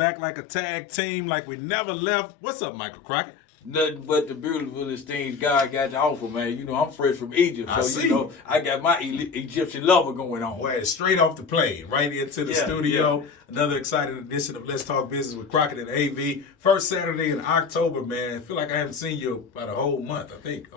back like a tag team, like we never left. What's up, Michael Crockett? Nothing but the beautifulest things God got to offer, man. You know, I'm fresh from Egypt, so you know I got my Egyptian lover going on. Well, straight off the plane, right into the studio. Another exciting edition of Let's Talk Business with Crockett and AV. First Saturday in October, man. I feel like I haven't seen you about a whole month, I think.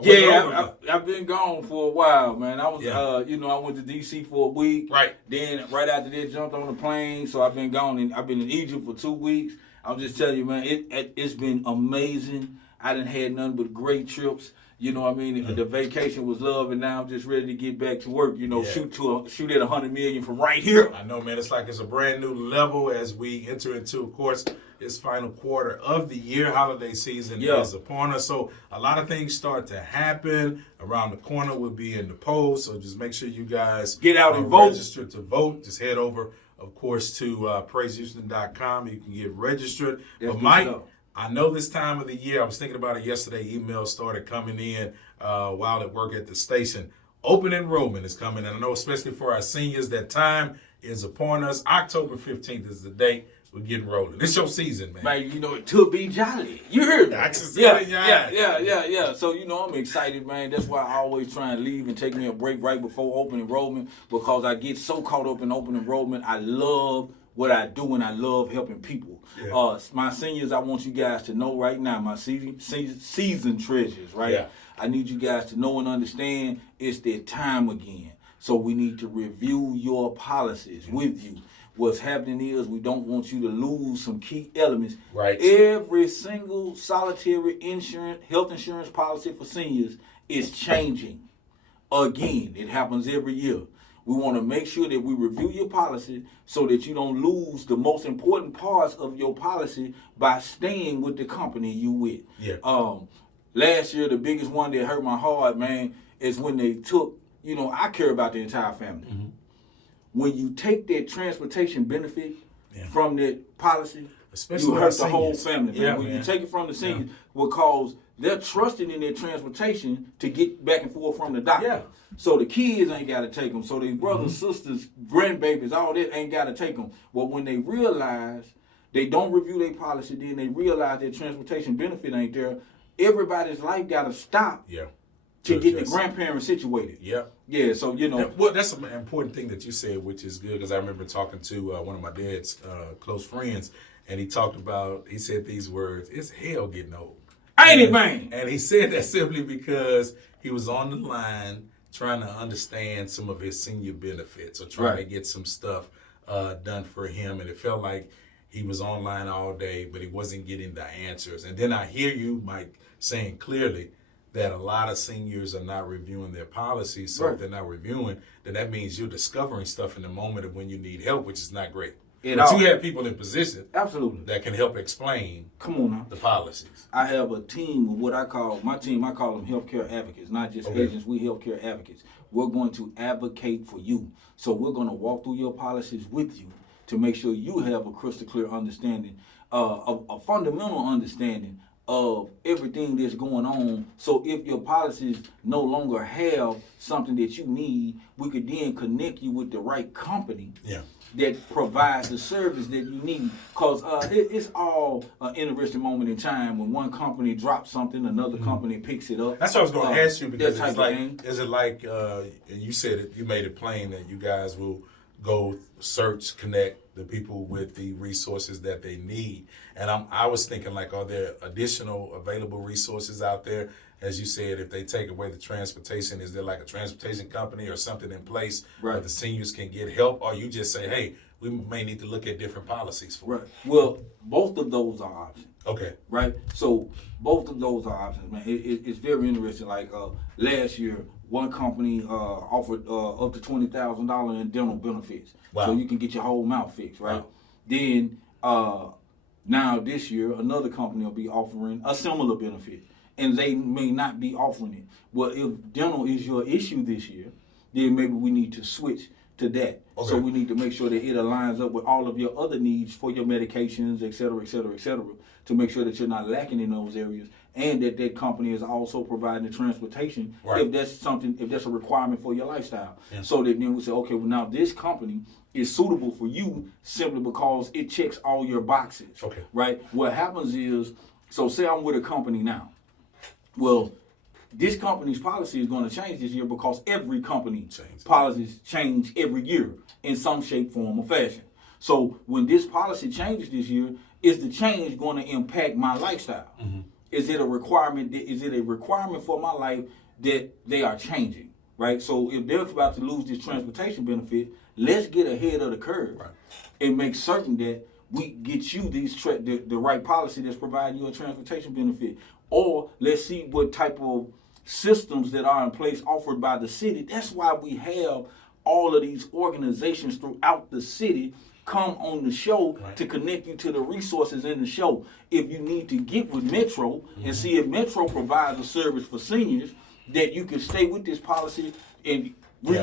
I've been gone for a while, man. I was, I went to D.C. for a week. Right. Then right after that, jumped on the plane. So I've been gone, and I've been in Egypt for 2 weeks. I'm just telling you, man, it's been amazing. I done had nothing but great trips. You know what I mean? The vacation was love, and now I'm just ready to get back to work. You know, shoot at 100 million from right here. I know, man. It's like it's a brand new level as we enter into, of course, this final quarter of the year. Holiday season is upon us, so a lot of things start to happen. Around the corner will be in the polls, so just make sure you guys get out and vote. Register to vote. Just head over, of course, to PraiseHouston.com. You can get registered. But Mike, I know this time of the year, I was thinking about it yesterday, emails started coming in while at work at the station. Open enrollment is coming, and I know especially for our seniors, that time is upon us. October 15th is the date we're getting rolling. It's your season, man. Man, you know, it to be jolly. You heard me. Yeah. So, you know, I'm excited, man. That's why I always try and leave and take me a break right before open enrollment, because I get so caught up in open enrollment. I love what I do, and I love helping people. Yeah. My seniors, I want you guys to know right now, my season treasures, right? Yeah. I need you guys to know and understand it's their time again. So we need to review your policies with you. What's happening is we don't want you to lose some key elements. Right. Every single solitary health insurance policy for seniors is changing. Again, it happens every year. We want to make sure that we review your policy so that you don't lose the most important parts of your policy by staying with the company you with. Yeah. Last year, the biggest one that hurt my heart, man, is when they took, you know, I care about the entire family. Mm-hmm. When you take that transportation benefit from that policy, especially you hurt the whole family, man. When you take it from the seniors, because they're trusting in their transportation to get back and forth from the doctor. Yeah. So the kids ain't got to take them. So their brothers, sisters, grandbabies, all that ain't got to take them. But when they realize they don't review their policy, then they realize their transportation benefit ain't there, everybody's life got to stop to get the grandparents situated. Yeah. Yeah, so, you know. Well, that's an important thing that you said, which is good, because I remember talking to one of my dad's close friends, and he said these words, "It's hell getting old." Ain't it, man? And he said that simply because he was on the line trying to understand some of his senior benefits or trying to get some stuff done for him. And it felt like he was online all day, but he wasn't getting the answers. And then I hear you, Mike, saying clearly that a lot of seniors are not reviewing their policies. So if they're not reviewing, then that means you're discovering stuff in the moment of when you need help, which is not great. But you have people in position that can help explain the policies. I have a team of what I call them healthcare advocates, not just agents, we healthcare advocates. We're going to advocate for you. So we're going to walk through your policies with you to make sure you have a crystal clear understanding, a fundamental understanding of everything that's going on. So if your policies no longer have something that you need, we could then connect you with the right company that provides the service that you need. Because it's all an interesting moment in time when one company drops something, another company picks it up. That's what I was going to ask you, because it's like, is it like, and you said it, you made it plain that you guys will go search, connect the people with the resources that they need. And I was thinking, like, are there additional available resources out there? As you said, if they take away the transportation, is there like a transportation company or something in place where the seniors can get help? Or you just say, hey, we may need to look at different policies for it? Well, both of those are options. Okay. Right? So both of those are options, man. It's very interesting. Like last year, one company offered up to $20,000 in dental benefits. Wow. So you can get your whole mouth fixed, right? Wow. Then now this year, another company will be offering a similar benefit. And they may not be offering it. Well, if dental is your issue this year, then maybe we need to switch to that. Okay. So we need to make sure that it aligns up with all of your other needs for your medications, et cetera, et cetera, et cetera, to make sure that you're not lacking in those areas, and that company is also providing the transportation if that's a requirement for your lifestyle. Yeah. So that then we say, okay, well now this company is suitable for you simply because it checks all your boxes. Okay. Right? What happens is, so say I'm with a company now. Well, this company's policy is going to change this year because every company policies change every year in some shape, form, or fashion. So when this policy changes this year, is the change going to impact my lifestyle? Mm-hmm. Is it a requirement? Is it a requirement for my life that they are changing? Right. So if they're about to lose this transportation benefit, let's get ahead of the curve and make certain that we get you the right policy that's providing you a transportation benefit. Or let's see what type of systems that are in place offered by the city. That's why we have all of these organizations throughout the city come on the show to connect you to the resources in the show. If you need to get with Metro and see if Metro provides a service for seniors, that you can stay with this policy and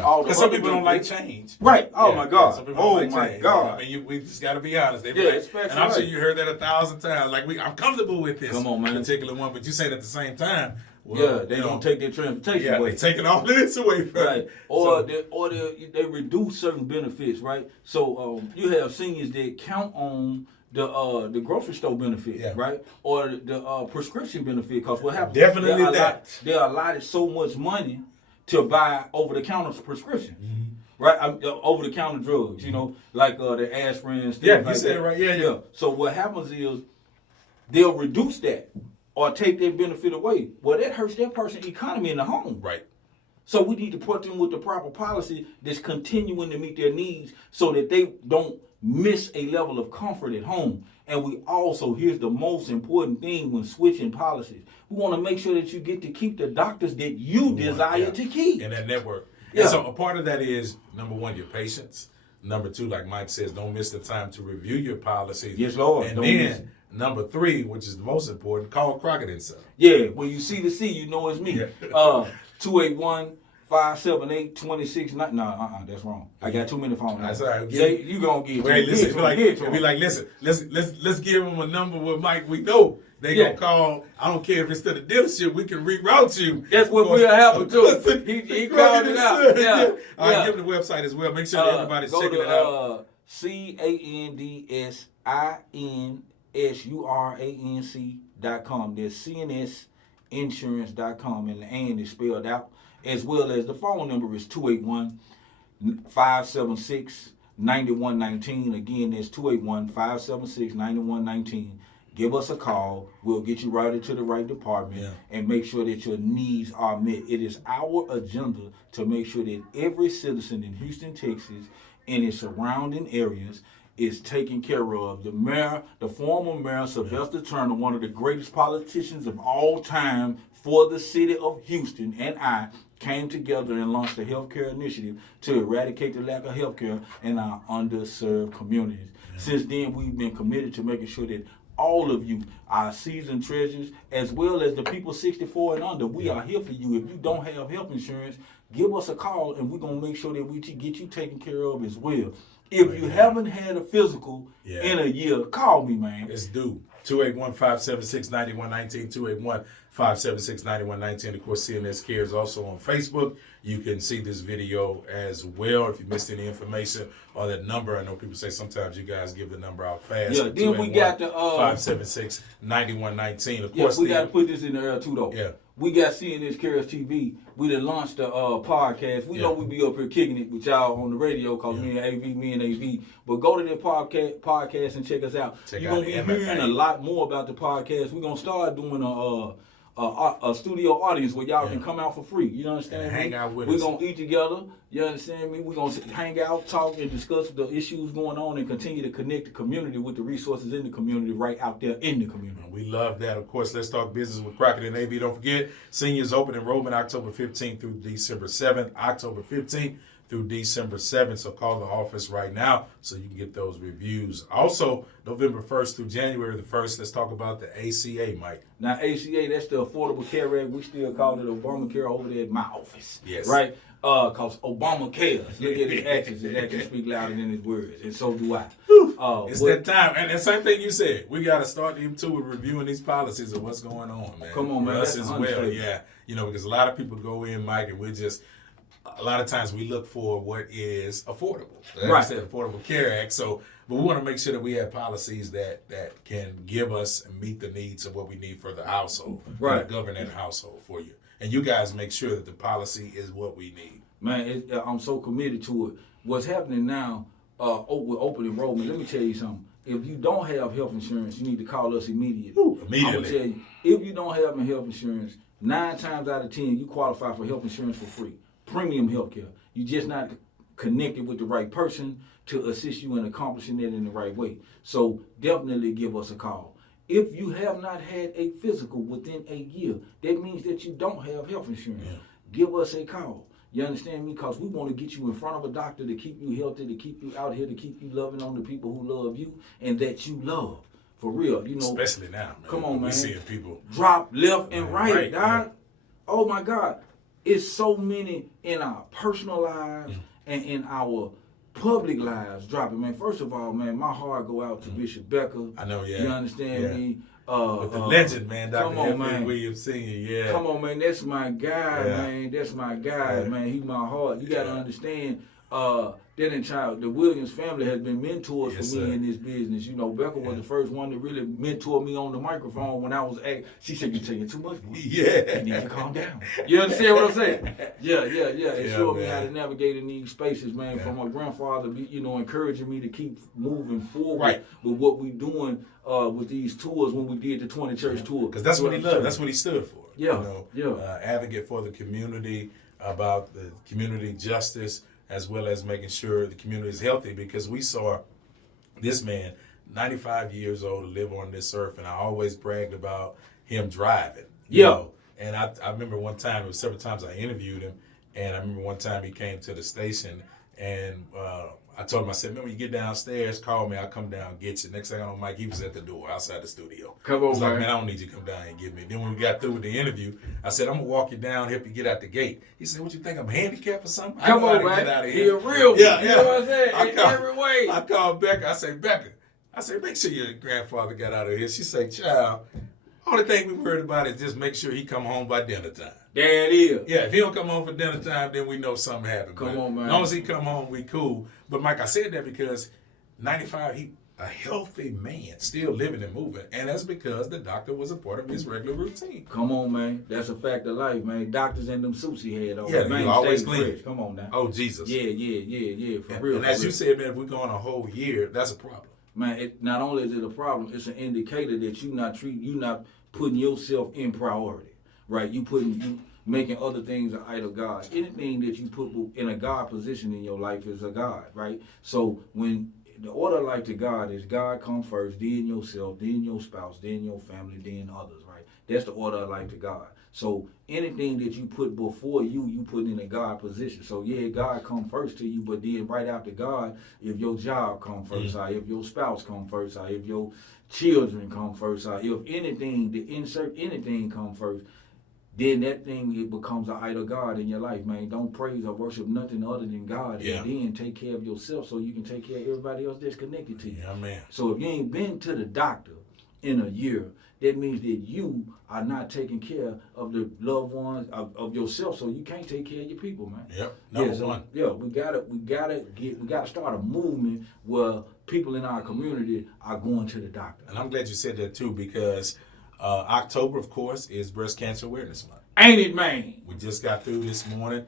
all the because some people don't like change. Right. Oh my God. Some people don't my change. God. I mean, we just got to be honest. They especially and I'm sure you heard that 1,000 times. Like I'm comfortable with this particular one, but you say it at the same time. Well, they don't take their transportation away. They're taking all of this away from it. Or they reduce certain benefits, right? So you have seniors that count on the grocery store benefit, right? Or the prescription benefit, because what happens? Definitely they're allotted so much money to buy over-the-counter prescriptions. Mm-hmm. Right? Over-the-counter drugs, like the aspirin, stuff like you said it right. Yeah. So what happens is they'll reduce that or take their benefit away. Well, that hurts that person's economy in the home. Right. So we need to put them with the proper policy that's continuing to meet their needs so that they don't miss a level of comfort at home. And we also, here's the most important thing when switching policies, we want to make sure that you get to keep the doctors that you desire to keep. In that network. Yeah. And so a part of that is, number one, your patience. Number two, like Mike says, don't miss the time to review your policies. Yes, Lord. And then, number three, which is the most important, call Crockett and Son. Yeah, when you see the C, you know it's me. 281-578-2690. That's wrong. I got too many phones. That's all right. You gonna get listen, listen, let's give them a number with Mike. We know they gonna call. I don't care if it's to the dealership. We can reroute you. That's what we'll have to do. He called it out. Yeah. All right, give them the website as well. Make sure that everybody's checking it out. CANDSINSURANC.com. There's CNSinsurance.com, and the AN is spelled out. As well as the phone number is 281-576-9119. Again, that's 281-576-9119. Give us a call. We'll get you routed to the right department and make sure that your needs are met. It is our agenda to make sure that every citizen in Houston, Texas, and its surrounding areas is taken care of. The mayor, the former mayor, Sylvester Turner, one of the greatest politicians of all time for the city of Houston, and I came together and launched a healthcare initiative to eradicate the lack of healthcare in our underserved communities. Since then, we've been committed to making sure that all of you, our seasoned treasurers, as well as the people 64 and under, we are here for you. If you don't have health insurance, give us a call, and we're going to make sure that we get you taken care of as well. If you haven't had a physical in a year, call me, man. It's due. 281-576-9119, 281-576-9119. Of course, CNS Care is also on Facebook. You can see this video as well. If you missed any information or that number, I know people say sometimes you guys give the number out fast. Yeah, then we got the 576-9119. Of course, we got to put this in there too, though. Yeah. We got CNS Cares TV. We done launched the podcast. We know we be up here kicking it with y'all on the radio because me and AV. But go to their podcast and check us out. You're going to be hearing a lot more about the podcast. We're going to start doing a studio audience where y'all can come out for free. You understand me? Hang out with us. We're going to eat together. You understand me? We're going to hang out, talk, and discuss the issues going on and continue to connect the community with the resources in the community right out there in the community. We love that. Of course, Let's Talk Business with Crockett and AV. Don't forget, Seniors Open Enrollment October 15th through December 7th. October 15th through December 7th. So call the office right now so you can get those reviews. Also, November 1st through January the 1st, let's talk about the ACA, Mike. Now, ACA, that's the Affordable Care Act. We still call it Obamacare over there at my office. Yes. Right? Cause Obama cares. Look at his actions. His actions speak louder than his words, and so do I. It's that time, and the same thing you said. We got to start even too with reviewing these policies of what's going on, man. Come on, man. Us That's as well, yeah. Because a lot of people go in, Mike, and we're just. A lot of times we look for what is affordable. Like I said, Affordable Care Act. So, but we want to make sure that we have policies that can give us and meet the needs of what we need for the household, right? Govern that household for you, and you guys make sure that the policy is what we need. Man, I'm so committed to it. What's happening now with open enrollment? Let me tell you something. If you don't have health insurance, you need to call us immediately. Immediately. I'm gonna tell you, if you don't have health insurance, 9 times out of 10, you qualify for health insurance for free. Premium health care. You're just not connected with the right person to assist you in accomplishing it in the right way. So definitely give us a call. If you have not had a physical within a year, that means that you don't have health insurance. Yeah. Give us a call. You understand me? Because we want to get you in front of a doctor to keep you healthy, to keep you out here, to keep you loving on the people who love you and that you love. For real, Especially now, man. Come on, man. We're seeing people drop left and right, dog. Yeah. Oh, my God. It's so many in our personal lives and in our public lives dropping, man. First of all, man, my heart go out to Bishop Becker. I know, yeah. You understand me? With the legend, man, Dr. Come on, man. Williams Sr., yeah. Come on, man. That's my guy, man. That's my guy, man. He's my heart. You got to understand, the Williams family has been mentors for me in this business. Becca was the first one to really mentor me on the microphone when I was she said, "You're taking too much, boy. Yeah. You need to calm down." You understand what I'm saying? Yeah. It showed me how to navigate in these spaces, man, from my grandfather, encouraging me to keep moving forward with what we're doing with these tours when we did the 20 church tour. Because that's what he loved. That's what he stood for. Yeah. Advocate for the community, about the community justice, as well as making sure the community is healthy, because we saw this man, 95 years old, live on this earth, and I always bragged about him driving. And I remember one time, it was several times I interviewed him, and I remember one time he came to the station, and I told him, I said, man, when you get downstairs, call me, I'll come down and get you. Next thing I know, Mike, he was at the door outside the studio. Come on, I was like, man, I don't need you to come down and get me. Then when we got through with the interview, I said, I'm going to walk you down, help you get out the gate. He said, what you think, I'm handicapped or something? Come on, man. Get out of here. He a real one. Yeah. You know what I'm saying? In every way. I called Becca. I said, Becca, make sure your grandfather got out of here. She said, child, only thing we worried about is just make sure he come home by dinner time. There it is. Yeah, if he don't come home for dinner time, then we know something happened. Come on, man. As long as he come home, we cool. But Mike, I said that because 95, he a healthy man, still living and moving. And that's because the doctor was a part of his regular routine. Come on, man. That's a fact of life, man. Doctors and them suits he had on. Yeah, man, you always stay clean. fresh. Come on now. Oh, Jesus. Yeah. For real. And as you said, man, if we're going a whole year, that's a problem. Man, not only is it a problem, it's an indicator that you not putting yourself in priority, right? You making other things an idol God. Anything that you put in a God position in your life is a God, right? So when the order of life to God is God come first, then yourself, then your spouse, then your family, then others, right? That's the order of life to God. So anything that you put before you put in a God position. So yeah, God come first to you, but then right after God, if your job come first, or if your spouse come first, or if your children come first, or if anything, insert anything come first, then that thing, it becomes an idol God in your life, man. Don't praise or worship nothing other than God. Yeah. And then take care of yourself so you can take care of everybody else that's connected to you. Yeah, man. So if you ain't been to the doctor in a year, that means that you are not taking care of the loved ones of yourself, so you can't take care of your people, man. Yep. Number one. Yeah, we gotta start a movement where people in our community are going to the doctor. And I'm glad you said that too, because October, of course, is Breast Cancer Awareness Month. Ain't it, man? We just got through this morning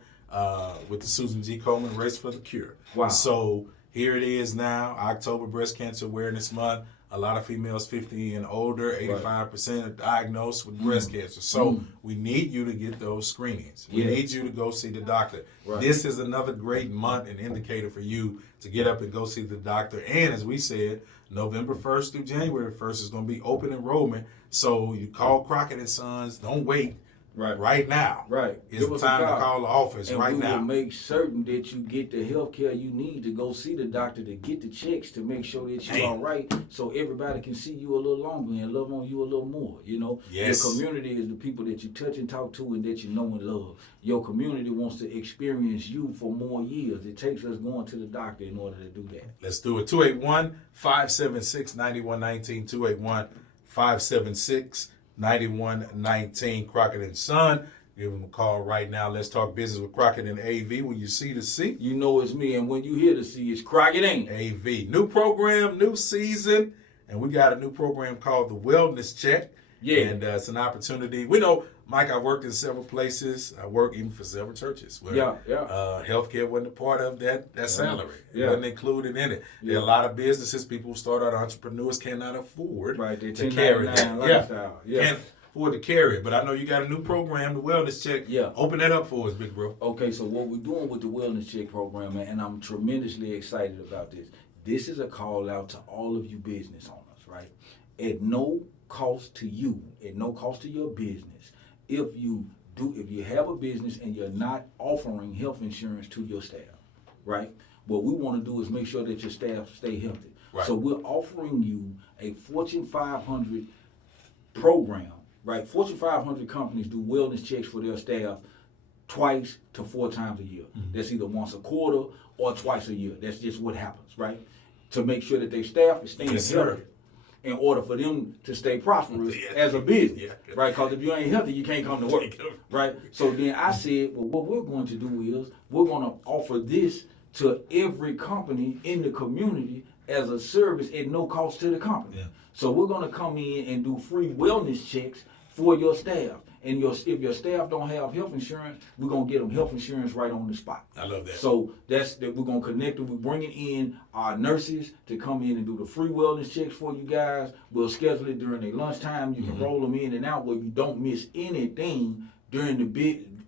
with the Susan G. Komen Race for the Cure. Wow. So here it is now, October Breast Cancer Awareness Month. A lot of females 50 and older, 85% are diagnosed with breast cancer. So we need you to get those screenings. We need you to go see the doctor. Right. This is another great month and indicator for you to get up and go see the doctor. And as we said, November 1st through January 1st is going to be open enrollment. So you call Crockett & Sons. Don't wait. right now. Right. It's the time to call the office right now. And we will make certain that you get the health care you need to go see the doctor, to get the checks, to make sure that you're all right, so everybody can see you a little longer and love on you a little more. You know, yes. Your community is the people that you touch and talk to and that you know and love. Your community wants to experience you for more years. It takes us going to the doctor in order to do that. Let's do it. 281-576-9119. 281-576-9119. Crockett and Son. Give them a call right now. Let's talk business with Crockett and AV. When you see the C, you know it's me. And when you hear the C, it's Crockett ain't AV. New program, new season. And we got a new program called the Wellness Check. Yeah. And it's an opportunity. We know, Mike, I worked in several places. I work even for several churches where healthcare wasn't a part of that salary. It wasn't included in it. There are a lot of businesses, people who start out, entrepreneurs cannot afford to carry that. Lifestyle. Can't afford to carry it. But I know you got a new program, the Wellness Check. Open that up for us, big bro. Okay, so what we're doing with the Wellness Check program, and I'm tremendously excited about this. This is a call out to all of you business owners, right? At no cost to you, at no cost to your business, if you have a business and you're not offering health insurance to your staff, right? What we want to do is make sure that your staff stay healthy. Right. So we're offering you a Fortune 500 program, right? Fortune 500 companies do wellness checks for their staff twice to 4 times a year. Mm-hmm. That's either once a quarter or twice a year. That's just what happens, right? To make sure that their staff is staying healthy, in order for them to stay prosperous as a business, right? Because if you ain't healthy, you can't come to work, right? So then I said, well, what we're going to do is we're going to offer this to every company in the community as a service at no cost to the company. Yeah. So we're going to come in and do free wellness checks for your staff. And if your staff don't have health insurance, we're going to get them health insurance right on the spot. I love that. So that's that we're going to connect them. We're bringing in our nurses to come in and do the free wellness checks for you guys. We'll schedule it during their lunchtime. You can roll them in and out where you don't miss anything during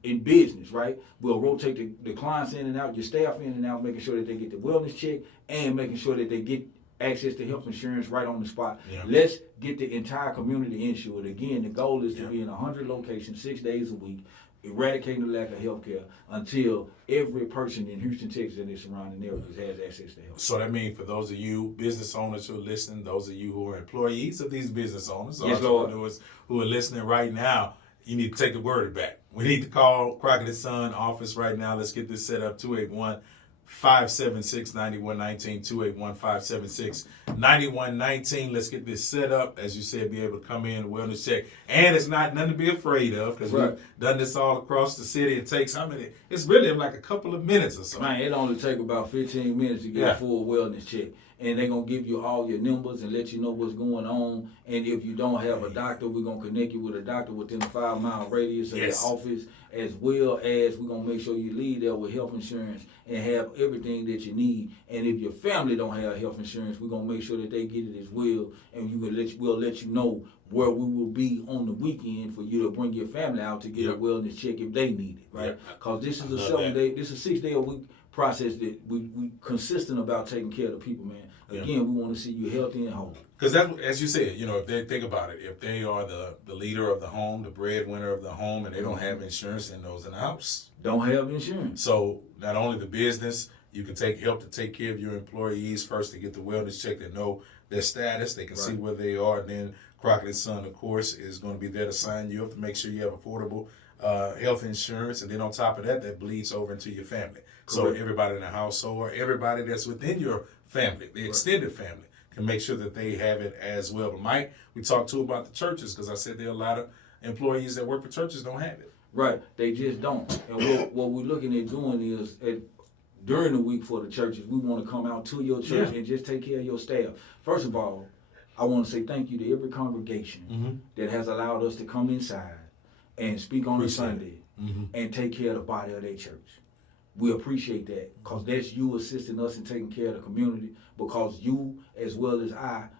in business, right? We'll rotate the clients in and out, your staff in and out, making sure that they get the wellness check and making sure that they get access to health insurance right on the spot. Yeah. Let's get the entire community insured. Again, the goal is to be in 100 locations 6 days a week, eradicating the lack of health care until every person in Houston, Texas, and the surrounding areas has access to health. So that means for those of you business owners who are listening, those of you who are employees of these business owners, entrepreneurs who are listening right now, you need to take the word back. We need to call Crockett and Son office right now. Let's get this set up. 281-576-9119, 281-576-9119. Let's get this set up. As you said, be able to come in, wellness check. And it's not nothing to be afraid of because we've done this all across the city. It takes how many? It's really like a couple of minutes or something. Man, it only take about 15 minutes to get a full wellness check. And they're going to give you all your numbers and let you know what's going on. And if you don't have a doctor, we're going to connect you with a doctor within a 5-mile radius of your office, as well as we're going to make sure you leave there with health insurance and have everything that you need. And if your family don't have health insurance, we're going to make sure that they get it as well. And we'll let you know where we will be on the weekend for you to bring your family out to get a wellness check if they need it, right? Because this is a 6-day-a-week process that we consistent about taking care of the people, man. Again, we want to see you healthy and whole. Because that, as you said, if they think about it, if they are the leader of the home, the breadwinner of the home, and they don't have insurance, then those in the house don't have insurance. So not only the business, you can help to take care of your employees first to get the wellness check, to know their status, they can see where they are, and then Crockett and Son, of course, is going to be there to sign you up to make sure you have affordable health insurance, and then on top of that, that bleeds over into your family. So everybody in the household, or everybody that's within your family, the extended family, can make sure that they have it as well. But Mike, we talked too about the churches, because I said there are a lot of employees that work for churches don't have it. Right, they just don't. And what we're looking at doing is, during the week for the churches, we want to come out to your church and just take care of your staff. First of all, I want to say thank you to every congregation that has allowed us to come inside and speak on a Sunday and take care of the body of their church. We appreciate that, because that's you assisting us in taking care of the community, because you, as well as our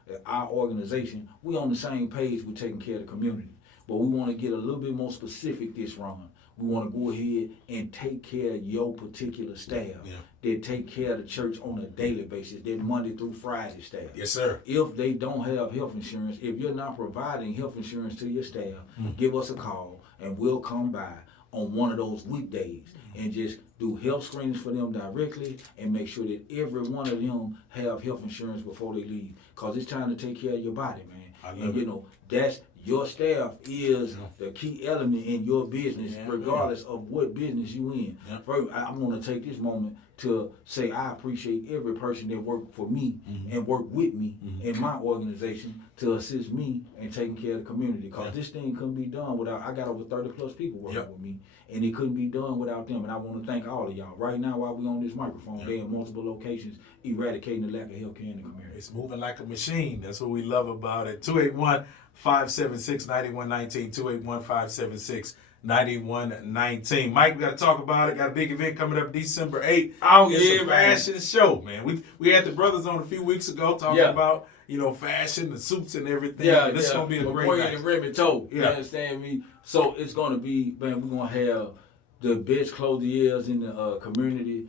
organization, we on the same page with taking care of the community. But we want to get a little bit more specific this run. We want to go ahead and take care of your particular staff that take care of the church on a daily basis, that Monday through Friday staff. Yes, sir. If they don't have health insurance, if you're not providing health insurance to your staff, give us a call and we'll come by on one of those weekdays and just do health screenings for them directly and make sure that every one of them have health insurance before they leave. Because it's time to take care of your body, man. And you know, that's your staff is the key element in your business, regardless of what business you in. First, I want to take this moment to say I appreciate every person that worked for me and worked with me in my organization to assist me in taking care of the community. Because this thing couldn't be done without, I got over 30 plus people working with me, and it couldn't be done without them. And I want to thank all of y'all. Right now, while we're on this microphone, they're in multiple locations eradicating the lack of health care in the community. It's moving like a machine. That's what we love about it. 281-576-9119, 281-576-9119. Mike, we got to talk about it. Got a big event coming up December 8th. Oh, it's a fashion show, man. We had the brothers on a few weeks ago talking about, you know, fashion, the suits and everything. This is going to be a great night. You understand me? So it's going to be, man, we're going to have the best clothiers in the community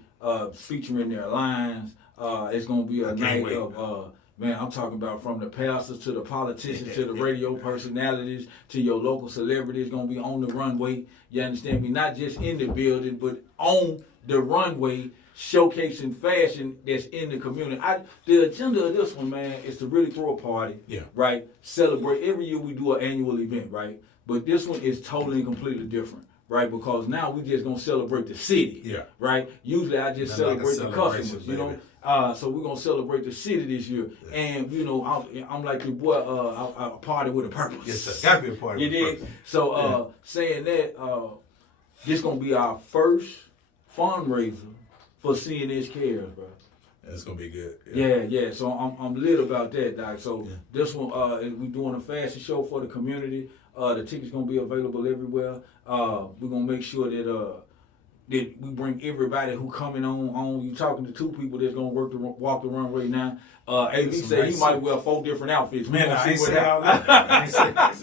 featuring their lines. It's going to be a night of... man, I'm talking about from the pastors to the politicians to the radio personalities to your local celebrities going to be on the runway. You understand me? Not just in the building, but on the runway, showcasing fashion that's in the community. The agenda of this one, man, is to really throw a party, right? Celebrate. Every year we do an annual event, right? But this one is totally and completely different. Right, because now we just gonna celebrate the city. Right. Usually I just celebrate the customers. You know. So we're gonna celebrate the city this year, and you know I'm like the boy. A party with a purpose. Yes, sir. Gotta be a party. You did. So saying that, this gonna be our first fundraiser for CNS Cares, bro. It's gonna be good. Yeah. So I'm lit about that, Doc. So this one, we doing a fashion show for the community. The tickets gonna be available everywhere. We're gonna make sure that that we bring everybody who coming on. You talking to two people that's gonna walk the runway now. AB said he might wear 4 different outfits. Man, I ain't say all that. I ain't say I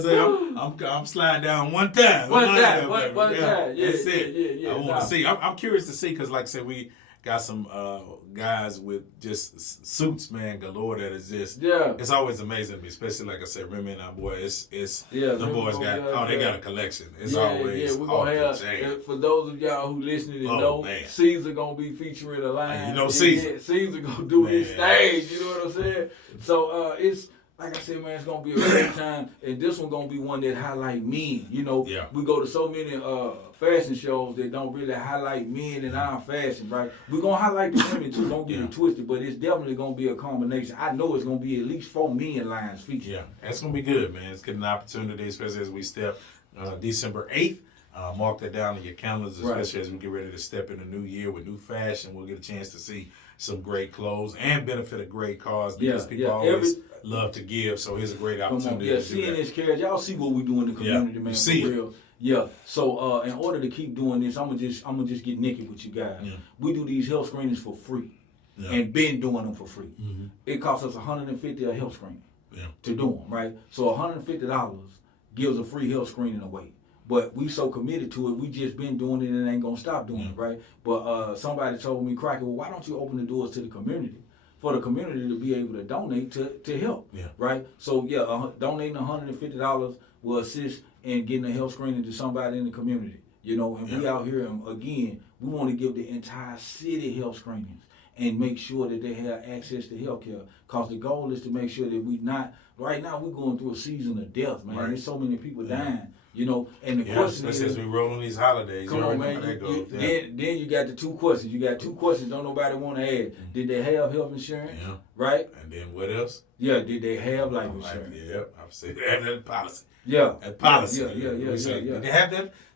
said I'm sliding down one time. One time. That's it. I want to see. I'm curious to see because, like I said, we got some guys with just suits, man, galore. That is just it's always amazing to me, especially like I said, Remy and our boy. It's the boys got they got a collection. It's always we're gonna have for those of y'all who listening and know, Caesar gonna be featuring a line. You know, Caesar gonna do his stage. You know what I'm saying? So it's. Like I said, man, it's gonna be a great time, and this one gonna be one that highlight men. You know, we go to so many fashion shows that don't really highlight men in our fashion, right? We're gonna highlight the women too. Don't get it twisted, but it's definitely gonna be a combination. I know it's gonna be at least 4 men lines featured. Yeah, that's gonna be good, man. It's getting an opportunity, especially as we step December 8th. Mark that down in your calendars, especially as we get ready to step in a new year with new fashion. We'll get a chance to see some great clothes and benefit a great cause because people always love to give. So here's a great opportunity. Seeing this carriage, y'all see what we do in the community, man. See for real. Yeah. So in order to keep doing this, I'm gonna just get naked with you guys. We do these health screenings for free, and been doing them for free. It costs us $150 a health screening to do them, right? So $150 gives a free health screening away. But we so committed to it, we just been doing it and ain't gonna stop doing it, right? But somebody told me, Cracker, well, why don't you open the doors to the community? For the community to be able to donate to help, right? So donating $150 will assist in getting a health screening to somebody in the community, you know. And we out here, and again, we want to give the entire city health screenings and make sure that they have access to health care. Because the goal is to make sure that right now we're going through a season of death, man. There's so many people dying. You know, and the question is, as we roll on these holidays, come on, man. Then you got the 2 questions. You got 2 questions. Don't nobody want to add. Did they have health insurance? Right. And then what else? Did they have life insurance? I've said that policy. That policy. Did they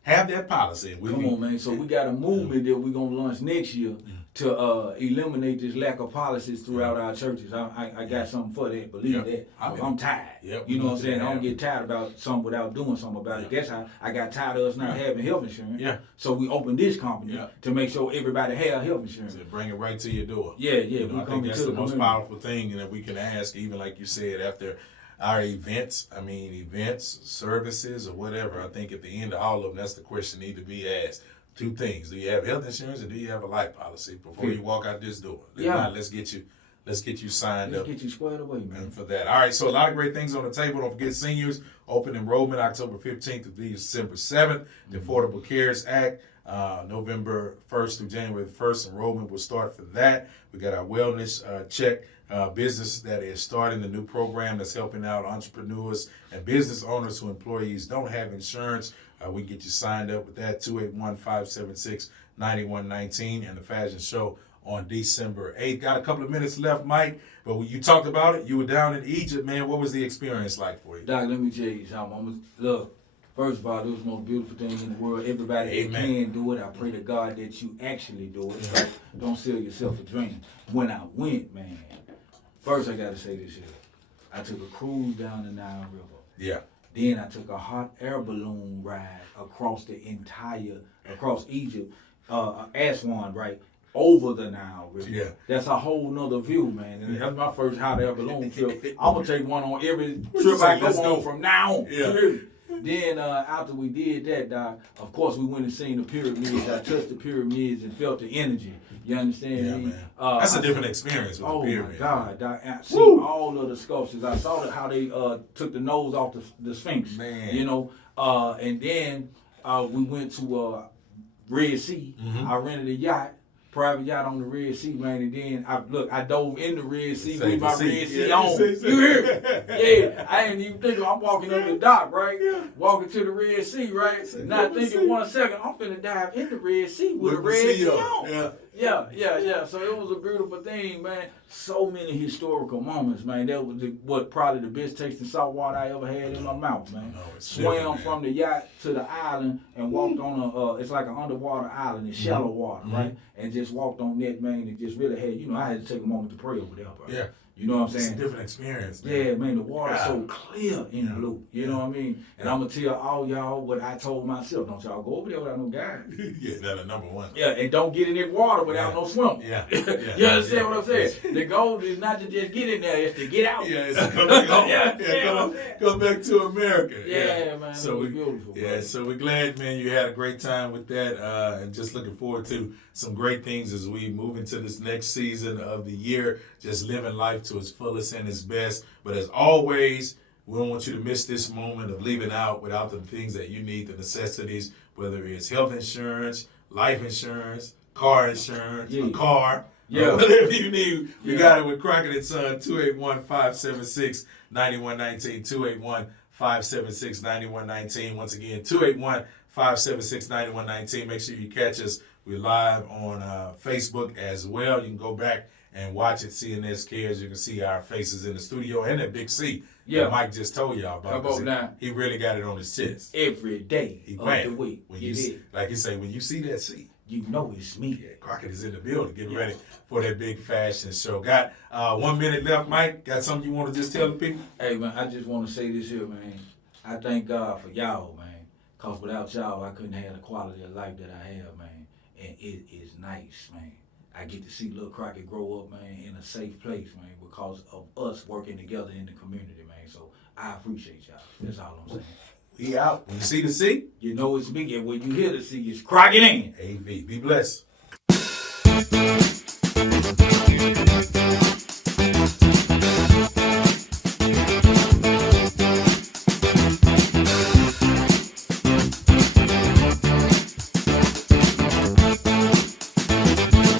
have that policy? Come on, man. So we got a movement that we're gonna launch next year to eliminate this lack of policies throughout our churches. I got something for that. Believe that. I'm tired. You know what I'm saying? I don't get tired about something without doing something about it. That's how I got tired of us not having health insurance. So we opened this company to make sure everybody have health insurance. So bring it right to your door. I think that's the most powerful thing that we can ask, even like you said, after our events, services, or whatever. I think at the end of all of them, that's the question need to be asked. Two things: do you have health insurance, and do you have a life policy before you walk out this door? If not, let's get you signed up. Let's get you squared away, man. And for that. All right, so a lot of great things on the table. Don't forget seniors, open enrollment October 15th to December 7th. The Affordable Cares Act, November 1st through January 1st. Enrollment will start for that. We got our wellness check business that is starting the new program that's helping out entrepreneurs and business owners whose employees don't have insurance. We can get you signed up with that, 281-576-9119, and the fashion show on December 8th. Got a couple of minutes left, Mike, but when you talked about it, you were down in Egypt, man. What was the experience like for you? Doc, let me tell you something. Look, first of all, it was the most beautiful thing in the world. Everybody that can do it. I pray to God that you actually do it. Right? Don't sell yourself a dream. When I went, man, first I got to say this here. I took a cruise down the Nile River. Yeah. Then I took a hot air balloon ride across Egypt, Aswan, right, over the Nile River. Yeah. That's a whole nother view, man. And that's my first hot air balloon trip. I'm going to take one on every trip I go on from now on. Yeah. Then after we did that, of course, we went and seen the pyramids. I touched the pyramids and felt the energy. You understand me? Man. That's a different experience with the pyramid. Oh, my God. I seen all of the sculptures. I saw how they took the nose off the Sphinx. Man. You know, and then we went to Red Sea. Mm-hmm. I rented a private yacht on the Red Sea, man, and then I dove in the Red Sea with my Red Sea on. You hear me? Yeah, I ain't even think I'm walking up the dock, right? Walking to the Red Sea, right? Not thinking 1 second, I'm finna dive in the Red Sea with the Red Sea on. Yeah. So it was a beautiful thing, man. So many historical moments, man. That was probably the best tasting salt water I ever had in my mouth, man. Swam from the yacht to the island and walked on it's like an underwater island, it's shallow water, right? And just walked on that, man, and just really had, I had to take a moment to pray over there, bro. Yeah. You know what I'm saying? It's a different experience, man. Yeah, man, the water's so clear in the loop. You know what I mean? And I'm going to tell all y'all what I told myself. Don't y'all go over there without no guide. Yeah, that's the number one. Yeah, and don't get in that water without no swim. Yeah. You understand what I'm saying? The goal is not to just get in there, it's to get out. Yeah, it's to come back home. Come back to America. Yeah, man. So it was beautiful. Yeah, so we're glad, man, you had a great time with that, and just looking forward to some great things as we move into this next season of the year, just living life to its fullest and its best. But as always, we don't want you to miss this moment of leaving out without the things that you need, the necessities, whether it's health insurance, life insurance, car insurance, a car, whatever you need. We got it with Crockett & Son, 281-576-9119, 281-576-9119. Once again, 281-576-9119. Make sure you catch us. We're live on Facebook as well. You can go back and watch it, CNS Cares. You can see our faces in the studio and that Big C that Mike just told y'all about. How about now? He really got it on his chest. Every day of the week. Like you say, when you see that C, you know it's me. Yeah, Crockett is in the building getting ready for that big fashion show. Got 1 minute left, Mike. Got something you want to just tell the people? Hey, man, I just want to say this here, man. I thank God for y'all, man. Because without y'all, I couldn't have the quality of life that I have, man. And it is nice, man. I get to see little Crockett grow up, man, in a safe place, man, because of us working together in the community, man. So I appreciate y'all. That's all I'm saying. We out. When you see the C, you know it's me. And when you hear the C, it's Crockett in. AV. Be blessed.